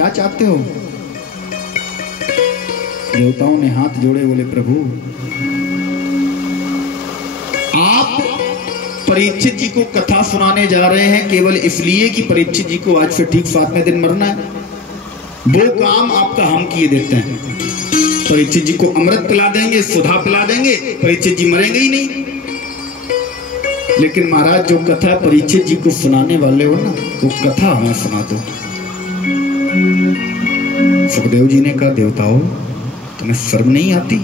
क्या चाहते हो? देवताओं ने हाथ जोड़े, बोले प्रभु आप परीक्षित जी को कथा सुनाने जा रहे हैं केवल इसलिए कि परीक्षित जी को आज से ठीक 7वें दिन मरना है। वो काम आपका हम किए देते हैं। परीक्षित जी को अमृत पिला देंगे, सुधा पिला देंगे, परीक्षित जी मरेंगे ही नहीं। लेकिन महाराज जो कथा परीक्षित जी को सुनाने वाले हो ना, वो कथा हमें सुना दो। सुखदेव जी ने कहा देवताओं तुम्हें शर्म नहीं आती?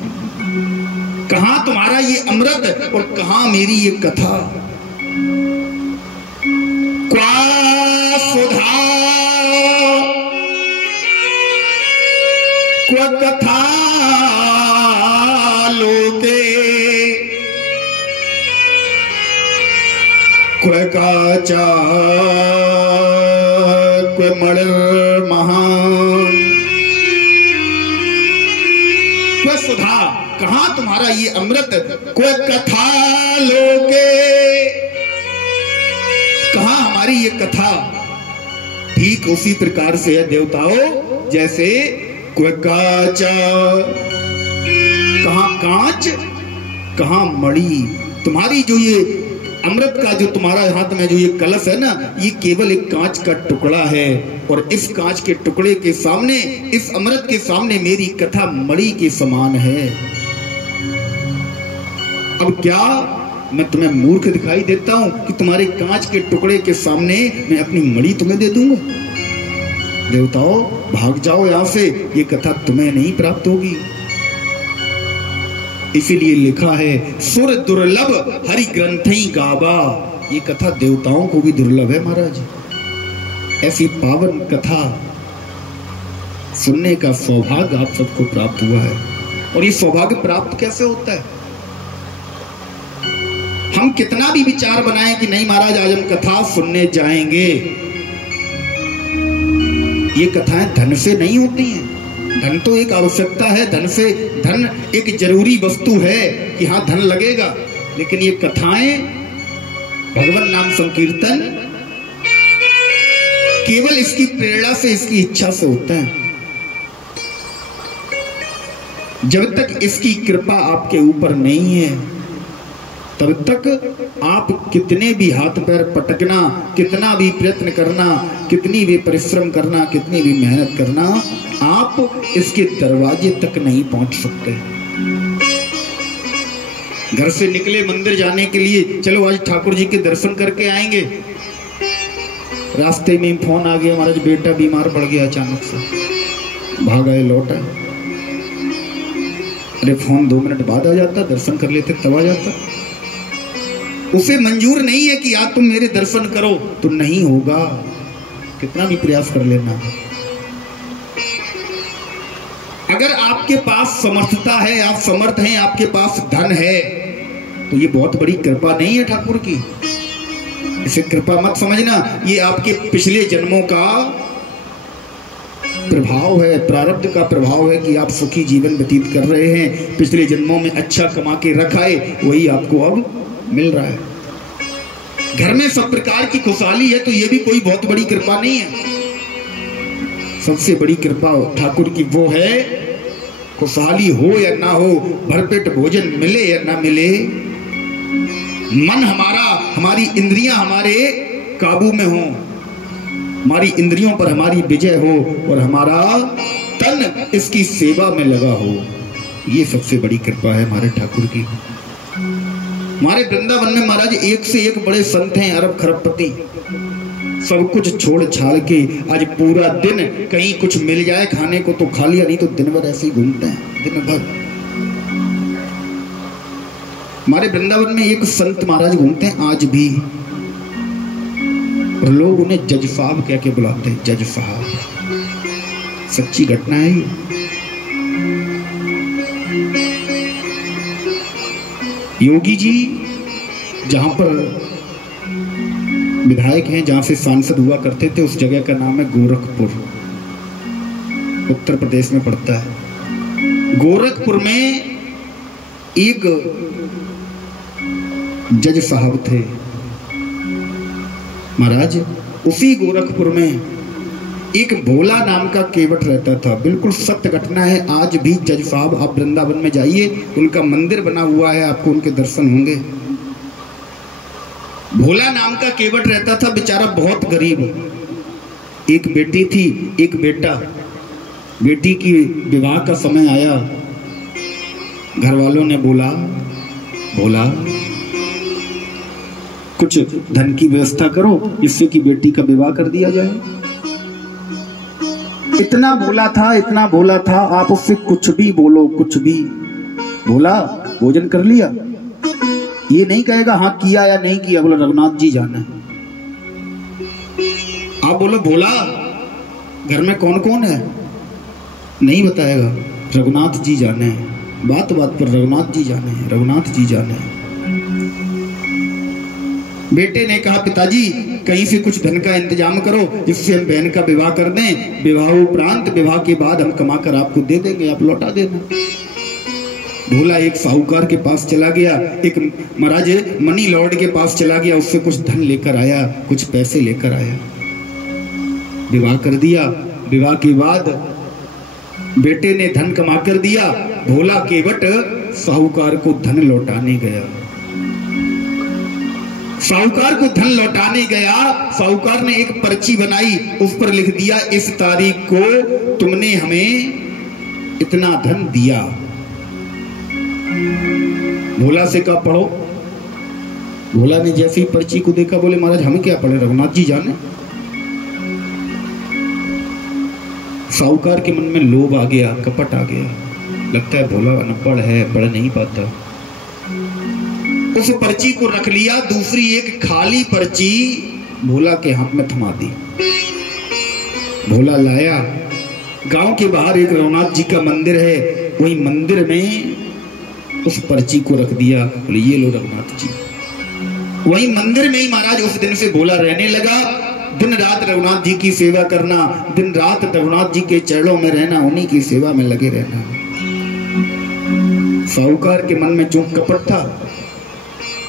कहां तुम्हारा ये अमृत और कहां मेरी ये कथा? क्वा सुधा क्वा कथा लोके क्वा काचा क्वा मणिर् महान। क्वा सुधा कहां तुम्हारा ये अमृत? क्वा कथा लोके कहां हमारी ये कथा? ठीक उसी प्रकार से है देवताओं, जैसे क्वा काचा कहां कांच कहां मणि। तुम्हारी जो ये अमृत का जो तुम्हारा हाथ में जो ये कलश है ना, ये केवल एक कांच का टुकड़ा है और इस कांच के टुकड़े के सामने, इस अमृत के सामने मेरी कथा मणि के समान है। अब क्या मैं तुम्हें मूर्ख दिखाई देता हूं कि तुम्हारे कांच के टुकड़े के सामने मैं अपनी मणि तुम्हें दे दूंगा? देवताओं भाग जाओ यहां से, ये कथा तुम्हें नहीं प्राप्त होगी। इसीलिए लिखा है सुर दुर्लभ हरि ग्रंथई गावा। ये कथा देवताओं को भी दुर्लभ है महाराज। ऐसी पावन कथा सुनने का सौभाग्य आप सबको प्राप्त हुआ है। और ये सौभाग्य प्राप्त कैसे होता है? हम कितना भी विचार बनाएं कि नहीं महाराज आज हम कथा सुनने जाएंगे, ये कथाएं धन से नहीं होती हैं। धन तो एक आवश्यकता है, धन एक जरूरी वस्तु है कि हाँ धन लगेगा, लेकिन ये कथाएं भगवान नाम संकीर्तन केवल इसकी प्रेरणा से, इसकी इच्छा से होता है। जब तक इसकी कृपा आपके ऊपर नहीं है तब तक आप कितने भी हाथ पैर पटकना, कितना भी प्रयत्न करना, कितनी भी परिश्रम करना, कितनी भी मेहनत करना, आप इसके दरवाजे तक नहीं पहुंच सकते। घर से निकले मंदिर जाने के लिए, चलो आज ठाकुर जी के दर्शन करके आएंगे। रास्ते में फोन आ गया, महाराज बेटा बीमार पड़ गया अचानक से, भाग आए लौट आए। अरे फोन 2 मिनट बाद आ जाता, दर्शन कर लेते तब आ जाता। उसे मंजूर नहीं है कि आज तुम मेरे दर्शन करो, तो नहीं होगा, कितना भी प्रयास कर लेना। अगर आपके पास समर्थता है, आप समर्थ हैं, आपके पास धन है, तो ये बहुत बड़ी कृपा नहीं है ठाकुर की। इसे कृपा मत समझना, ये आपके पिछले जन्मों का प्रभाव है, प्रारब्ध का प्रभाव है कि आप सुखी जीवन व्यतीत कर रहे हैं। पिछले जन्मों में अच्छा कमा के रखा है, वही आपको अब मिल रहा है। घर में सब प्रकार की खुशहाली है, तो ये भी कोई बहुत बड़ी कृपा नहीं है। सबसे बड़ी कृपा ठाकुर की वो है, खुशहाली हो या ना हो, भरपेट भोजन मिले या ना मिले, मन हमारा, हमारी इंद्रियां हमारे काबू में हो, हमारी इंद्रियों पर हमारी विजय हो और हमारा तन इसकी सेवा में लगा हो। ये सबसे बड़ी कृपा है हमारे ठाकुर की। हमारे वृंदावन में महाराज एक से एक बड़े संत हैं, अरब खरबपति। सब कुछ छोड़ छाड़ के आज पूरा दिन कहीं कुछ मिल जाए खाने को तो खा लिया, नहीं तो दिन भर ऐसे ही घूमते हैं, दिन भर। हमारे वृंदावन में एक संत महाराज घूमते हैं आज भी, और लोग उन्हें जज साहब कह के बुलाते हैं, जज साहब। सच्ची घटना है। योगी जी जहां पर विधायक हैं, जहां से सांसद हुआ करते थे, उस जगह का नाम है गोरखपुर, उत्तर प्रदेश में पड़ता है। गोरखपुर में एक जज साहब थे महाराज। उसी गोरखपुर में एक भोला नाम का केवट रहता था, बिल्कुल सत्य घटना है। आज भी जज साहब आप वृंदावन में जाइए, उनका मंदिर बना हुआ है, आपको उनके दर्शन होंगे। भोला नाम का केवट रहता था, बेचारा बहुत गरीब। एक बेटी थी, एक बेटा। बेटी की विवाह का समय आया, घर वालों ने बोला, भोला कुछ धन की व्यवस्था करो, इससे कि बेटी का विवाह कर दिया जाए। इतना भोला था, इतना भोला था, आप उससे कुछ भी बोलो, कुछ भी। भोला भोजन कर लिया, ये नहीं कहेगा हाँ किया या नहीं किया, बोला रघुनाथ जी जाना है। आप बोलो भोला घर में कौन कौन है, नहीं बताएगा, रघुनाथ जी जाने हैं। बात बात पर रघुनाथ जी जाने हैं, रघुनाथ जी जाने हैं। बेटे ने कहा पिताजी कहीं से कुछ धन का इंतजाम करो, जिससे हम बहन का विवाह कर दें। विवाह उपरांत, विवाह के बाद हम कमाकर आपको दे देंगे, आप लौटा देना। भोला एक साहूकार के पास चला गया, एक महाराज मनी लॉर्ड के पास चला गया, उससे कुछ धन लेकर आया, कुछ पैसे लेकर आया, विवाह कर दिया। विवाह के बाद बेटे ने धन कमा कर दिया। भोला केवट साहूकार को धन लौटाने गया। साहूकार को धन लौटाने गया, साहूकार ने एक पर्ची बनाई, उस पर लिख दिया इस तारीख को तुमने हमें इतना धन दिया। भोला से कहा पढ़ो। भोला ने जैसे ही पर्ची को देखा बोले महाराज हमें क्या पढ़े, रघुनाथ जी जाने। साहूकार के मन में लोभ आ गया, कपट आ गया, लगता है भोला अनपढ़ है, पढ़ नहीं पाता। उस पर्ची को रख लिया, दूसरी एक खाली पर्ची भोला के हाथ में थमा दी। भोला लाया, गांव के बाहर एक रघुनाथ जी का मंदिर है, वही मंदिर में उस पर्ची को रख दिया, बोले ये लो रघुनाथ जी। वही मंदिर में ही महाराज उस दिन से भोला रहने लगा। दिन रात रघुनाथ जी की सेवा करना, दिन रात रघुनाथ जी के चरणों में रहना, उन्हीं की सेवा में लगे रहना। साहूकार के मन में चूक कपट था,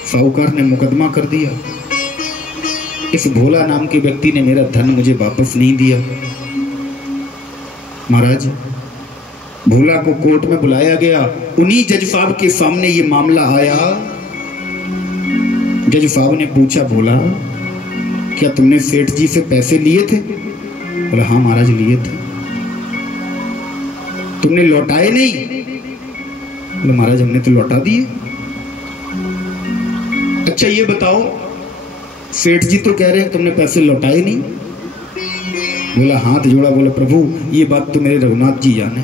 साहूकार ने मुकदमा कर दिया, इस भोला नाम के व्यक्ति ने मेरा धन मुझे वापस नहीं दिया। महाराज भोला को कोर्ट में बुलाया गया, उन्हीं जज साहब के सामने ये मामला आया। जज साहब ने पूछा भोला क्या तुमने सेठ जी से पैसे लिए थे? बोला हाँ महाराज लिए थे। तुमने लौटाए नहीं? बोला महाराज हमने तो लौटा दिए। अच्छा ये बताओ सेठ जी तो कह रहे हैं तुमने पैसे लौटाए नहीं। बोला हाथ जोड़ा, बोला प्रभु ये बात तो मेरे रघुनाथ जी जाने।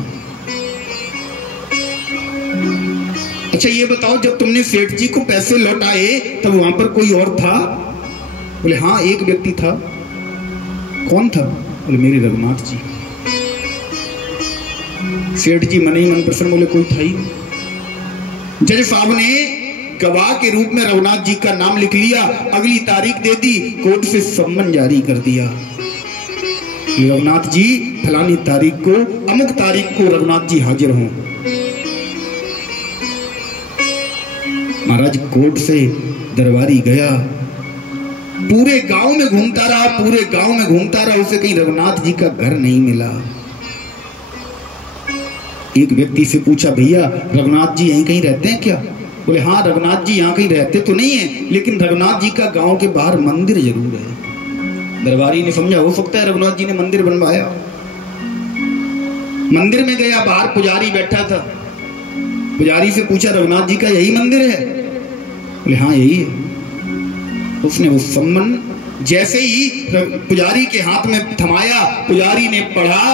अच्छा ये बताओ जब तुमने सेठ जी को पैसे लौटाए तब वहां पर कोई और था? बोले हाँ एक व्यक्ति था। कौन था? बोले मेरे रघुनाथ जी। सेठ जी मन ही मन प्रसन्न, बोले कोई था ही। जज साहब ने गवाह के रूप में रघुनाथ जी का नाम लिख लिया, अगली तारीख दे दी, कोर्ट से सम्मन जारी कर दिया। रघुनाथ जी फलानी तारीख को, अमुक तारीख को रघुनाथ जी हाजिर हों। महाराज कोर्ट से दरबारी गया, पूरे गांव में घूमता रहा, पूरे गांव में घूमता रहा, उसे कहीं रघुनाथ जी का घर नहीं मिला। एक व्यक्ति से पूछा भैया रघुनाथ जी यहीं कहीं रहते हैं क्या? बोले हाँ रघुनाथ जी यहाँ कहीं रहते तो नहीं है, लेकिन रघुनाथ जी का गांव के बाहर मंदिर जरूर है। दरबारी ने समझा हो सकता है रघुनाथ जी ने मंदिर बनवाया। मंदिर में गया, बाहर पुजारी बैठा था, पुजारी से पूछा रघुनाथ जी का यही मंदिर है? बोले हाँ यही है। उसने वो सम्मन जैसे ही पुजारी के हाथ में थमाया, पुजारी ने पढ़ा,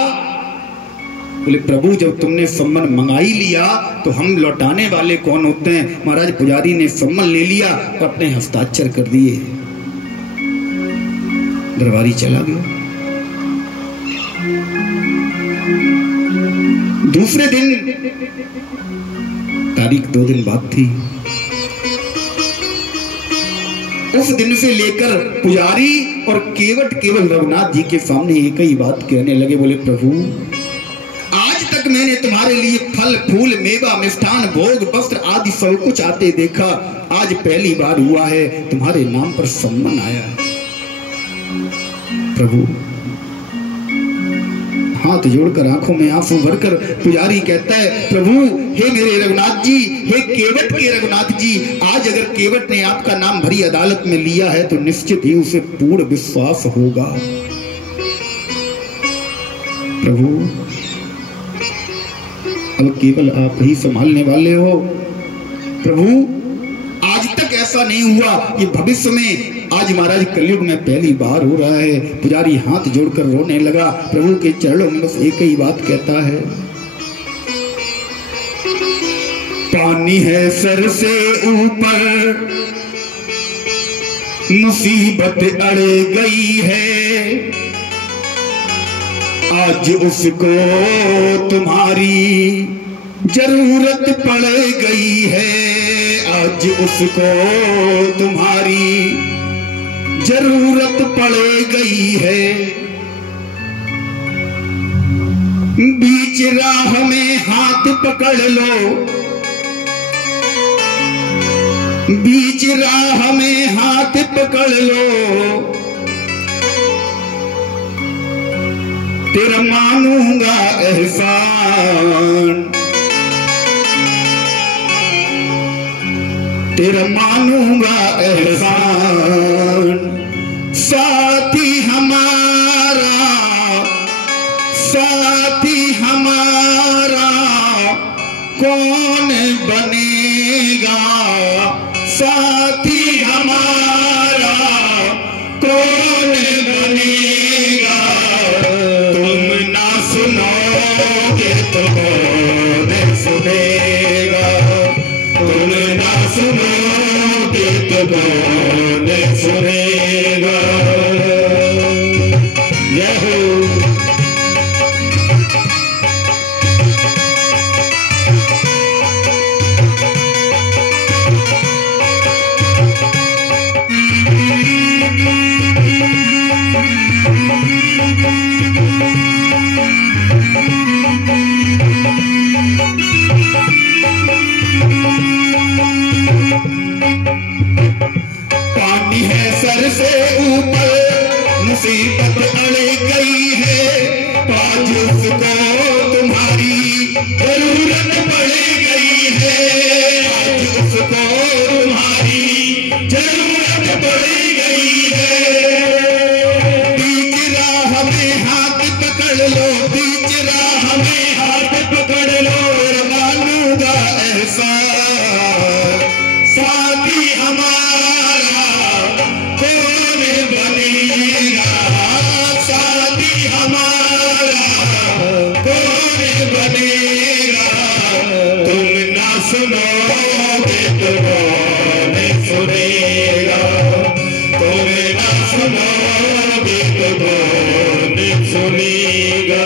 बोले प्रभु जब तुमने सम्मन मंगा ही लिया तो हम लौटाने वाले कौन होते हैं? महाराज पुजारी ने सम्मन ले लिया और अपने हस्ताक्षर कर दिए। दरबारी चला गया। दूसरे दिन, तारीख 2 दिन बाद थी, उस दिन से लेकर पुजारी और केवट केवल रघुनाथ जी के सामने एक ही बात कहने लगे, बोले प्रभु आज तक मैंने तुम्हारे लिए फल फूल मेवा मिष्ठान भोग वस्त्र आदि सब कुछ आते देखा, आज पहली बार हुआ है तुम्हारे नाम पर सम्मन आया है। प्रभु हाथ जोड़कर आंखों में आंसू भरकर पुजारी कहता है, प्रभु हे मेरे रघुनाथ जी, हे केवट के रघुनाथ जी, आज अगर केवट ने आपका नाम भरी अदालत में लिया है तो निश्चित ही उसे पूर्ण विश्वास होगा। प्रभु अब केवल आप ही संभालने वाले हो। प्रभु आज तक ऐसा नहीं हुआ, ये भविष्य में आज महाराज कलयुग में पहली बार हो रहा है। पुजारी हाथ जोड़कर रोने लगा, प्रभु के चरणों में बस एक ही बात कहता है, पानी है सर से ऊपर, मुसीबत अड़ गई है, आज उसको तुम्हारी जरूरत पड़ गई है, आज उसको तुम्हारी जरूरत पड़ गई है। बीच राह में हाथ पकड़ लो, बीच राह में हाथ पकड़ लो, तेरा मानूंगा एहसान, तेरा मानूंगा एहसान। साथी हमारा, साथी हमारा कौन बनेगा, साथी हमारा कौन बनेगा। तुम ना सुनोगे तो कौन सुनेगा, तुम ना सुनोगे तो कौन सुनेगा। जय हो। पानी है सर से ऊपर, मुसीबत अड़ गई है, आज उसको तुम्हारी जरूरत पड़ गई है, आज उसको तुम्हारी जरूरत पड़ गई है। बीच राह में हाथ पकड़ लो, बीच राह में हाथ पकड़ लो, मानूंगा एहसान। साथी हमारा कौन बनेगा, साथी हमारा कौन बनेगा। तुम ना सुनोगे तो कौन सुनेगा, तुम ना सुनोगे तो कौन सुनेगा,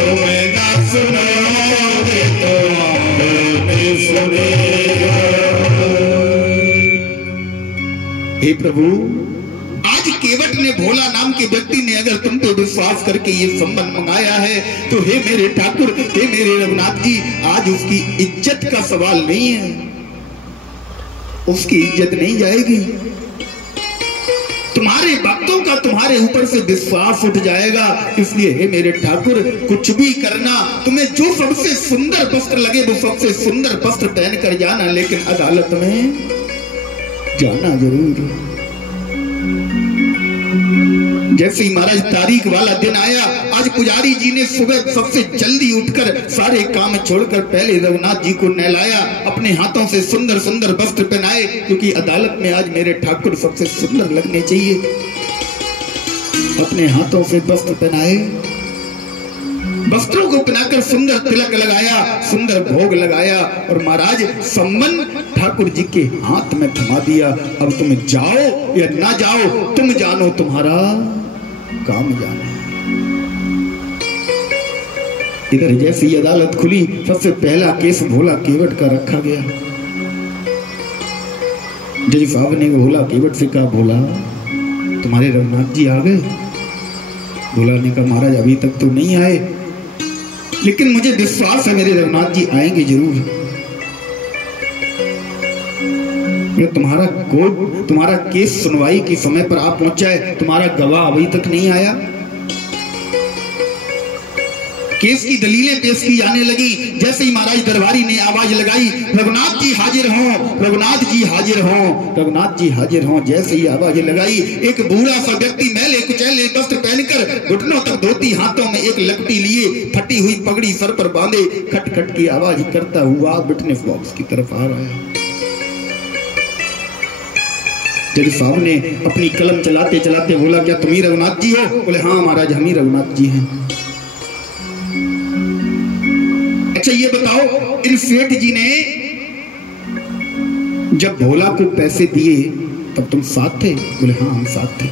तुम ना सुनोगे तो कौन सुनेगा। हे प्रभु, आज केवट ने, भोला नाम के व्यक्ति ने अगर तुम पे विश्वास करके ये संबंध मंगाया है तो हे मेरे ठाकुर, हे मेरे रघुनाथ जी, आज उसकी इज्जत का सवाल नहीं है, उसकी इज्जत नहीं जाएगी। तुम्हारे भक्तों का तुम्हारे ऊपर से विश्वास उठ जाएगा। इसलिए हे मेरे ठाकुर, कुछ भी करना, तुम्हें जो सबसे सुंदर वस्त्र लगे वो सबसे सुंदर वस्त्र पहन कर जाना, लेकिन अदालत में जाना जरूर। जैसे ही महाराज तारीख वाला दिन आया, आज पुजारी जी ने सुबह सबसे जल्दी उठकर सारे काम छोड़कर पहले रघुनाथ जी को नहलाया, अपने हाथों से सुंदर सुंदर वस्त्र पहनाए, क्योंकि अदालत में आज मेरे ठाकुर सबसे सुंदर लगने चाहिए। अपने हाथों से वस्त्र पहनाए, वस्त्रों को पहनाकर सुंदर तिलक लगाया, सुंदर भोग लगाया, और महाराज संबंध ठाकुर जी के हाथ में थमा दिया। अब तुम जाओ या ना जाओ, तुम जानो, तुम्हारा काम जाना है। इधर जैसे ही अदालत खुली, सबसे पहला केस भोला केवट का रखा गया। जज साहब ने भोला केवट से कहा, भोला तुम्हारे रघुनाथ जी आ गए? भोला ने कहा, महाराज अभी तक तो नहीं आए, लेकिन मुझे विश्वास है मेरे रघुनाथ जी आएंगे जरूर। तुम्हारा केस सुनवाई के समय पर आप पहुंचा है, तुम्हारा गवाह अभी तक नहीं आया। केस की दलीलें पेश की जाने लगी। जैसे ही महाराज दरबारी ने आवाज लगाई, रघुनाथ जी हाजिर हों, रघुनाथ जी हाजिर हों, रघुनाथ जी हाजिर हों। जैसे ही आवाज लगाई, एक बूढ़ा सा व्यक्ति मैले कुचैले वस्त्र पहनकर, घुटनों तक धोती, हाथों में एक लकड़ी लिए, फटी हुई पगड़ी सर पर बांधे, खट खट की आवाज करता हुआ विटनेस बॉक्स की तरफ आ रहा है। जज साहब ने अपनी कलम चलाते चलाते बोला, क्या तुम ही रघुनाथ जी हो? बोले हाँ महाराज, हम ही रघुनाथ जी हैं। अच्छा ये बताओ, इन सेठ जी ने जब भोला को पैसे दिए तब तुम साथ थे? बोले हाँ हम साथ थे।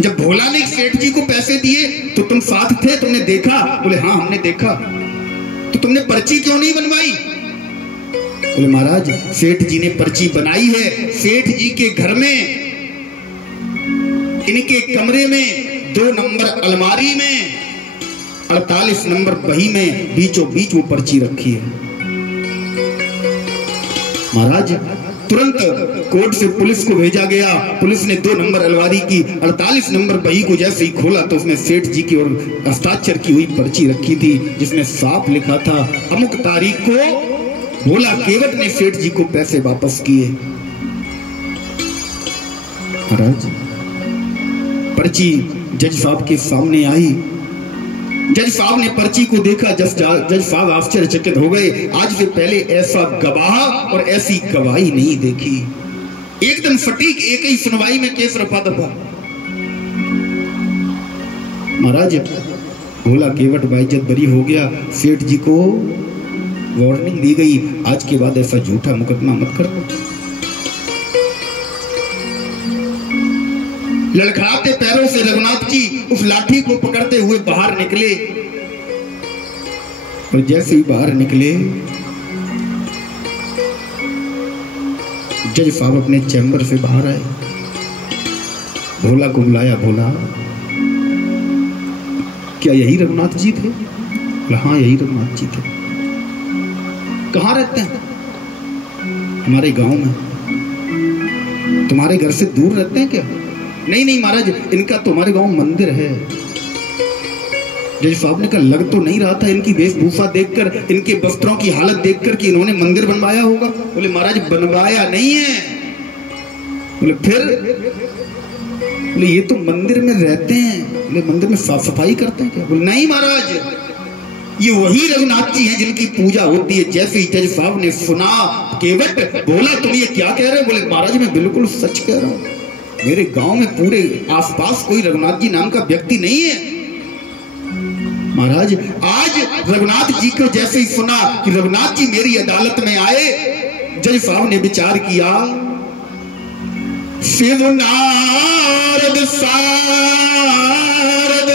जब भोला ने सेठ जी को पैसे दिए तो तुम साथ थे, तुमने देखा? बोले हाँ हमने देखा। तो तुमने पर्ची क्यों नहीं बनवाई? बोले महाराज सेठ जी ने पर्ची बनाई है। सेठ जी के घर में, इनके कमरे में 2 नंबर अलमारी में 48 नंबर बही में बीचों बीच वो पर्ची रखी है। महाराज तुरंत कोर्ट से पुलिस को भेजा गया। पुलिस ने 2 नंबर अलमारी की 48 नंबर बही को जैसे ही खोला तो उसमें सेठ जी की और हस्ताक्षर की हुई पर्ची रखी थी, जिसमें साफ लिखा था अमुक तारीख को भोला केवट ने सेठ जी को पैसे वापस किए। महाराज पर्ची जज साहब के सामने आई। जज साहब ने पर्ची को देखा। जज साहब आश्चर्यचकित हो गए। आज से पहले ऐसा गवाह और ऐसी गवाही नहीं देखी। एकदम सटीक एक ही सुनवाई में केस रफा दफा। महाराज भोला केवट बाइज्जत बरी हो गया। सेठ जी को वार्निंग दी गई, आज के बाद ऐसा झूठा मुकदमा मत करो। लड़खड़ाते पैरों से रघुनाथ जी उस लाठी को पकड़ते हुए बाहर निकले। और जैसे ही बाहर निकले, जज साहब अपने चैम्बर से बाहर आए। भोला को बुलाया। भोला क्या यही रघुनाथ जी थे? हाँ यही रघुनाथ जी थे। कहाँ रहते हैं? हमारे गांव में। तुम्हारे घर से दूर रहते हैं क्या? नहीं नहीं महाराज, इनका तो हमारे गांव मंदिर है। जज साहब ने कहा लग तो नहीं रहा था इनकी वेशभूषा देखकर, इनके वस्त्रों की हालत देखकर कि इन्होंने मंदिर बनवाया होगा। बोले महाराज बनवाया नहीं है। बोले फिर? बोले ये तो मंदिर में रहते हैं। बोले मंदिर में साफ सफाई करते हैं क्या? बोले नहीं महाराज, ये वही रघुनाथ जी हैं जिनकी पूजा होती है। जैसे ही जज साहब ने सुना, केवट बोला तुम ये क्या कह रहे हो? बोले महाराज मैं बिल्कुल सच कह रहा हूं। मेरे गांव में पूरे आसपास कोई रघुनाथ जी नाम का व्यक्ति नहीं है। महाराज आज रघुनाथ जी को जैसे ही सुना कि रघुनाथ जी मेरी अदालत में आए, जज साहब ने विचार किया, शिव नारद सारद,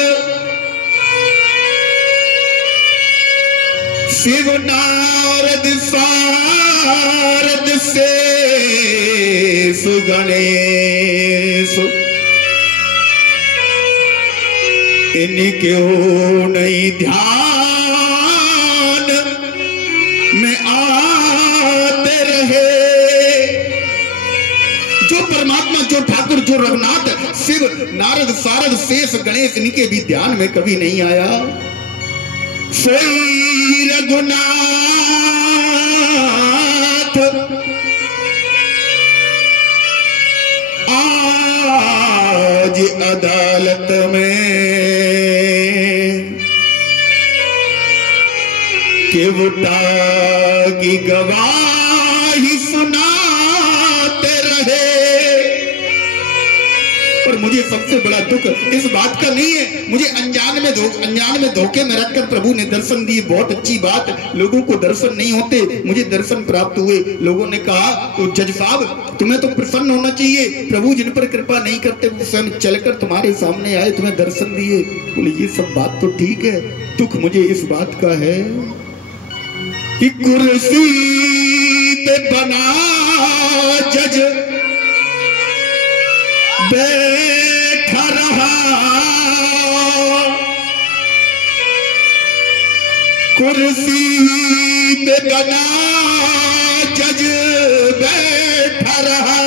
शिव नारद सारद से गणेश इनके हो नहीं ध्यान में आते रहे। जो परमात्मा, जो ठाकुर, जो रघुनाथ, शिव नारद सारद शेष गणेश इनके भी ध्यान में कभी नहीं आया। सोई रघुनाथ आज अदालत में केवटा की गवाही सुनाते रहे। और मुझे सबसे बड़ा दुख इस बात का नहीं है, मुझे अनजान में धोखे में रखकर प्रभु ने दर्शन दिए। बहुत अच्छी बात, लोगों को दर्शन नहीं होते, मुझे दर्शन प्राप्त हुए। लोगों ने कहा तो जज साहब तुम्हें तो प्रसन्न होना चाहिए, प्रभु जिन पर कृपा नहीं करते वो स्वयं चलकर तुम्हारे सामने आए, तुम्हें दर्शन दिए। बोले ये सब बात तो ठीक है, दुख मुझे इस बात का है कि कुर्सी पे बना जज बैठा रहा, कुर्सी पे बना जज बैठा रहा।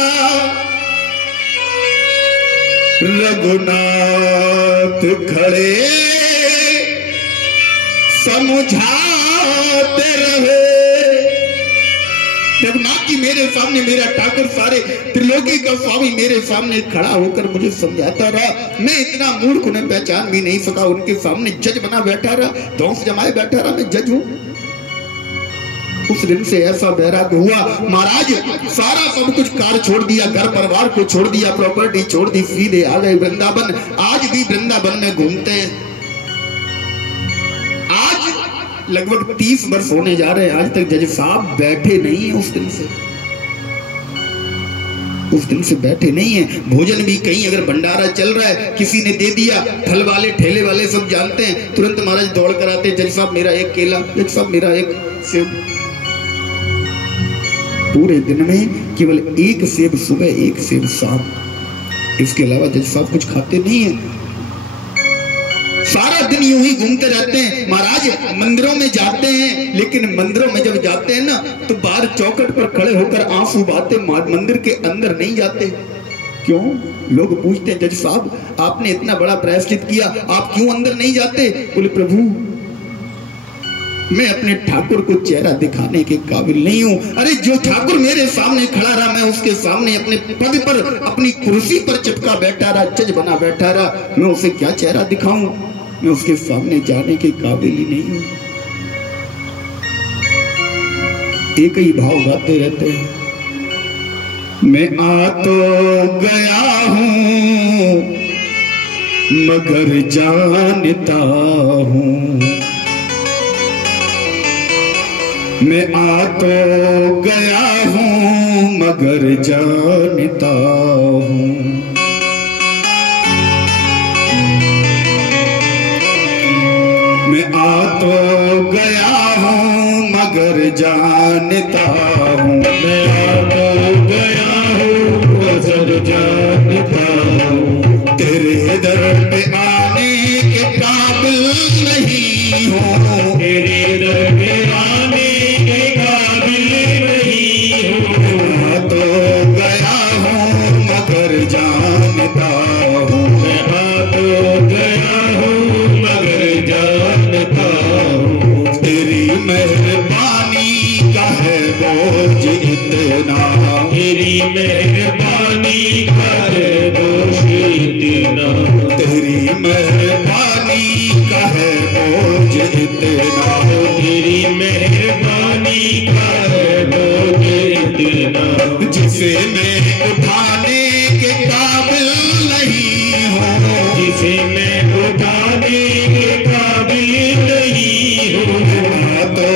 रघुनाथ खड़े समझाते रहे। जगन्नाथ जी मेरे सामने, मेरा ठाकुर सारे त्रिलोकी का स्वामी मेरे सामने खड़ा होकर मुझे समझाता रहा। मैं इतना मूर्ख उन्हें पहचान भी नहीं सका, उनके सामने जज बना बैठा रहा, धौंस जमाए बैठा रहा, मैं जज हूं। उस दिन से ऐसा वैराग्य हुआ महाराज, सारा सब कुछ कार छोड़ दिया, घर परिवार को छोड़ दिया, प्रॉपर्टी छोड़ दी, सीधे आ गए वृंदावन। आज भी वृंदावन में घूमते हैं। आज लगभग 30 वर्ष होने जा रहे हैं, आज तक जज साहब बैठे नहीं है। उस दिन से बैठे नहीं है। भोजन भी कहीं अगर भंडारा चल रहा है, किसी ने दे दिया, फल वाले ठेले वाले सब जानते हैं, तुरंत महाराज दौड़ कर आते, जज साहब मेरा एक केला, जज साहब मेरा एक सेब। पूरे दिन में केवल एक सेब सुबह, एक सेब शाम, इसके अलावा जज साहब कुछ खाते नहीं है। सारा दिन यूं ही घूमते रहते हैं महाराज। मंदिरों में जाते हैं, लेकिन मंदिरों में जब जाते हैं ना तो बाहर चौखट पर खड़े होकर आंसू बहाते, मंदिर के अंदर नहीं जाते। क्यों? लोग पूछते हैं जज साहब आपने इतना बड़ा प्रायश्चित किया, आप क्यों अंदर नहीं जाते? बोले प्रभु मैं अपने ठाकुर को चेहरा दिखाने के काबिल नहीं हूं। अरे जो ठाकुर मेरे सामने खड़ा रहा, मैं उसके सामने अपने पद पर, अपनी कुर्सी पर चिपका बैठा रहा, जज बना बैठा रहा, मैं उसे क्या चेहरा दिखाऊं? मैं उसके सामने जाने के काबिल ही नहीं हूं। एक ही भाव गाते रहते हैं, मैं आ तो गया हूं मगर जानता हूं, मैं आ तो गया हूं मगर जानता हूं, मैं आ तो गया हूं मगर जानता हूं, मैं आ तो गया हूं मगर जानता हूं, तेरे दर पे आने के काबिल नहीं हूं, तेरे दर पे आने के काबिल नहीं हूं, आ तो गया हूं मगर जानता हूं, मैं आ तो गया हूं मगर जानता हूं, तेरी मेहरबानी का है बोझ इतना, तेरी मेहरबानी का है बोझ इतना, तेरी मेहरबानी का है बोझ इतना, तेरी मेहरबानी का है बोझ इतना, जिसे मैं उठाने के काबिल नहीं हूँ, जिसे मैं उठाने के काबिल नहीं हूँ, आ तो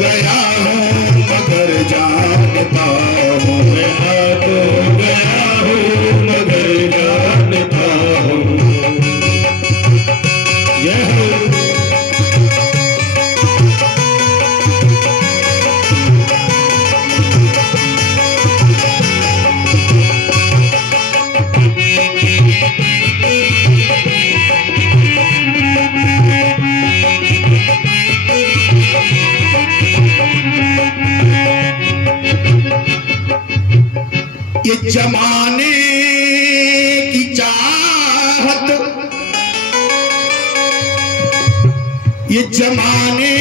गया हूँ मगर जानता हूँ, मैं आ तो गया हूँ मगर जानता हूँ। जय हो। ये जमाने की चाहत, ये जमाने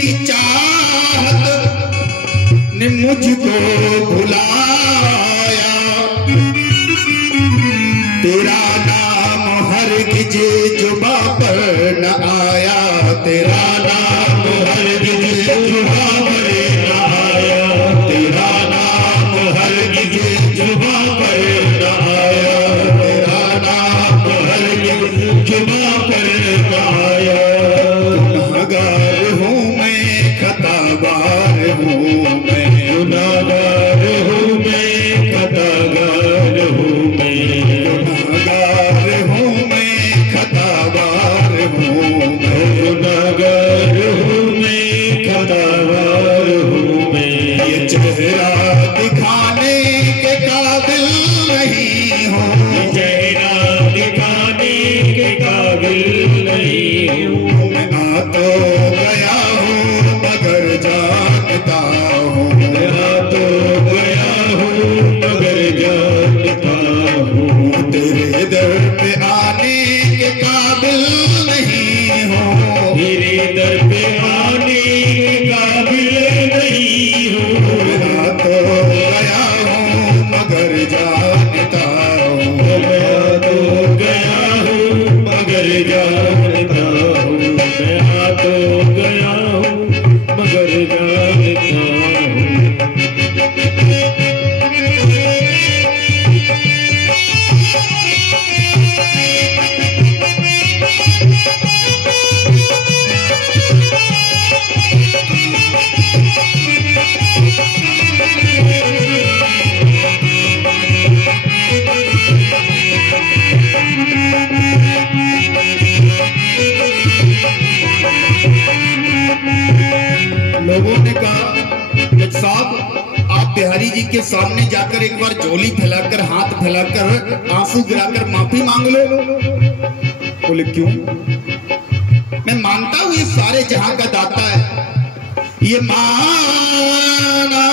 की चाहत ने मुझको भुलाया, तेरा नाम हरगिज जुबां पर न आया, तेरा नाम हरगिज जुबां पर न आया, तेरा नाम हरगिज जुबां पर न आया, तेरा नाम हरगिज जुबां पर न आया, गुनाहगार हूँ मैं, खतावार हूँ मैं, गुनाहगार हूँ मैं, खतावार हूँ मैं, गुनाहगार हूँ मैं, खतावार हूँ मैं, गुनाहगार हूँ मैं, खतावार हूँ मैं, ये चेहरा दिखाने के काबिल नहीं हूँ, चेहरा दिखाने के काबिल नहीं हूँ, मैं आ तो गया हूँ मगर जानता हूँ, मैं आ तो गया हूँ मगर जानता हूँ, तेरे दर पे आने के काबिल नहीं हूँ, तेरे दर पे के सामने जाकर एक बार झोली फैलाकर, हाथ फैलाकर, आंसू गिराकर माफी मांग लो? बोले क्यों? मैं मानता हूं ये सारे जहां का दाता है, ये माना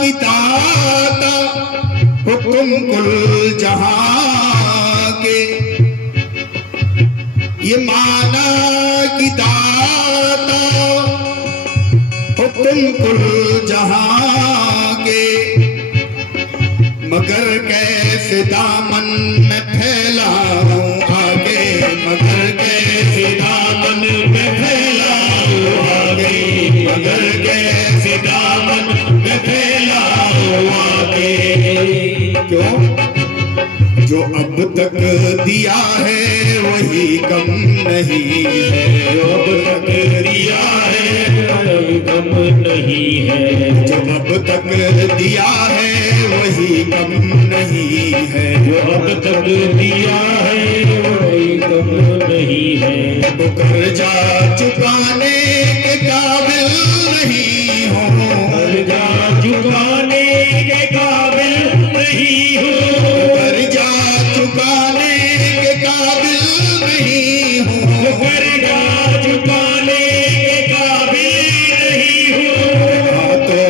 कि दाता हो तुम कुल जहां के, ये माना कि दाता हो तुम कुल जहां के, मगर कैसे दामन में फैलाऊं आगे, मगर कैसे दामन में फैलाऊं आगे, मगर कैसे दामन में फैलाऊं आगे। क्यों? जो अब तक दिया है वही कम नहीं है, जो अब तक दिया है वही कम नहीं है, जो अब तक दिया है वही कम नहीं है, जो अब तक दिया है वही कम नहीं है। वो कर्जा चुकाने के काबिल नहीं हो, कर्जा चुकाने के काबिल नहीं हो, कर्जा चुकाने के काबिल नहीं हो, कर्जा चुकाने के काबिल नहीं हो। आ तो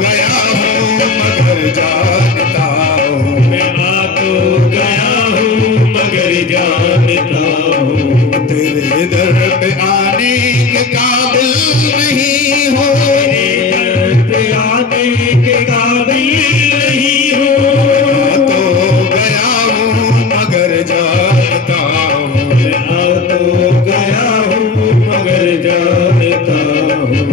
गया हूँ मगर जानता हूँ, मैं आ तो गया हूँ मगर जानता हूँ, तेरे दर पे आने के काबिल नहीं हो, तेरे दर पे आने के काबिल नहीं हो। आ तो गया हूँ मगर जानता हूँ, मैं आ तो गया हूँ मगर जानता हूँ।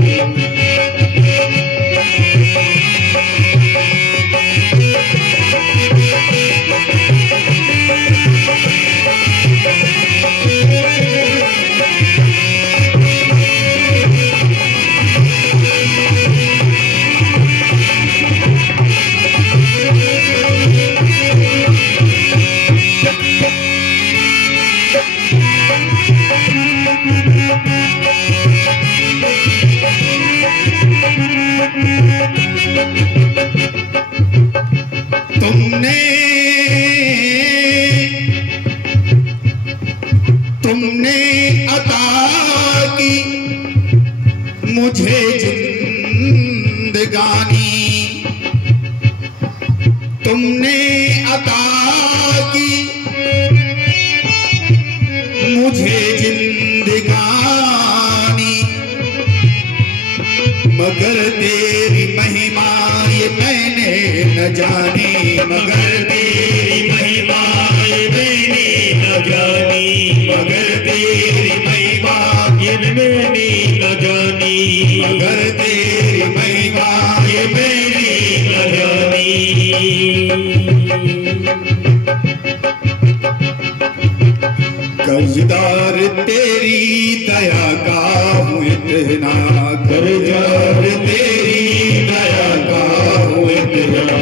तुमने अता की मुझे जिंदगानी, तुमने अता की मुझे जिंदगानी, मगर तेरी महिमा ये मैंने न जानी, मगर तेरी महिमा ये मैंने न जानी, मगर तेरी महिमा ये मैंने न जानी, मगर तेरी महिमा ये मैंने न जानी। कर्जदार तेरी दया का हूँ इतना, कर्जदार तेरी दया का हूँ इतना,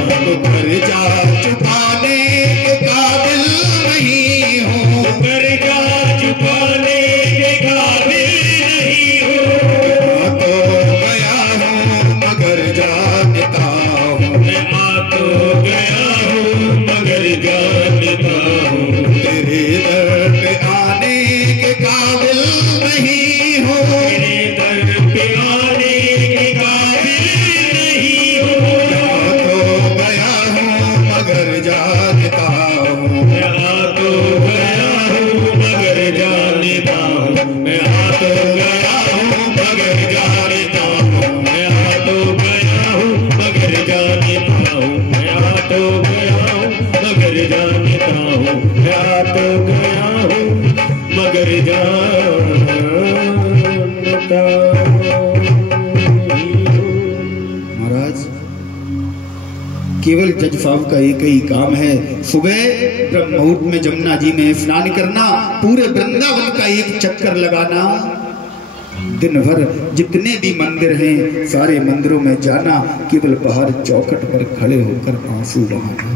कर्जा चुकाने के काबिल नहीं हो, कर्जा चुकाने के काबिल नहीं हो। आ तो गया हूँ मगर जानता हूँ, मैं आ तो गया हूँ मगर जानता हूँ, तेरे दर पे आने के काबिल नहीं हो, तेरे दर पे आने के काबिल नहीं हो। आ तो गया हूँ मगर जानता हूँ, मैं आ तो गया हूँ मगर जानता हूँ, मैं आ तो गया हूँ मगर जानता हूँ, मैं आ तो गया हूँ मगर जानता हूँ, मैं आ तो गया हूँ मगर जानता हूँ, मैं आ तो गया हूँ मगर जानता हूँ। महाराज केवल जज साहब का एक ही काम है, सुबह ब्रह्म मुहूर्त में जमुना जी में स्नान करना, पूरे वृंदावन का एक चक्कर लगाना, दिन भर जितने भी मंदिर हैं सारे मंदिरों में जाना, केवल बाहर चौखट पर खड़े होकर आंसू बहाना।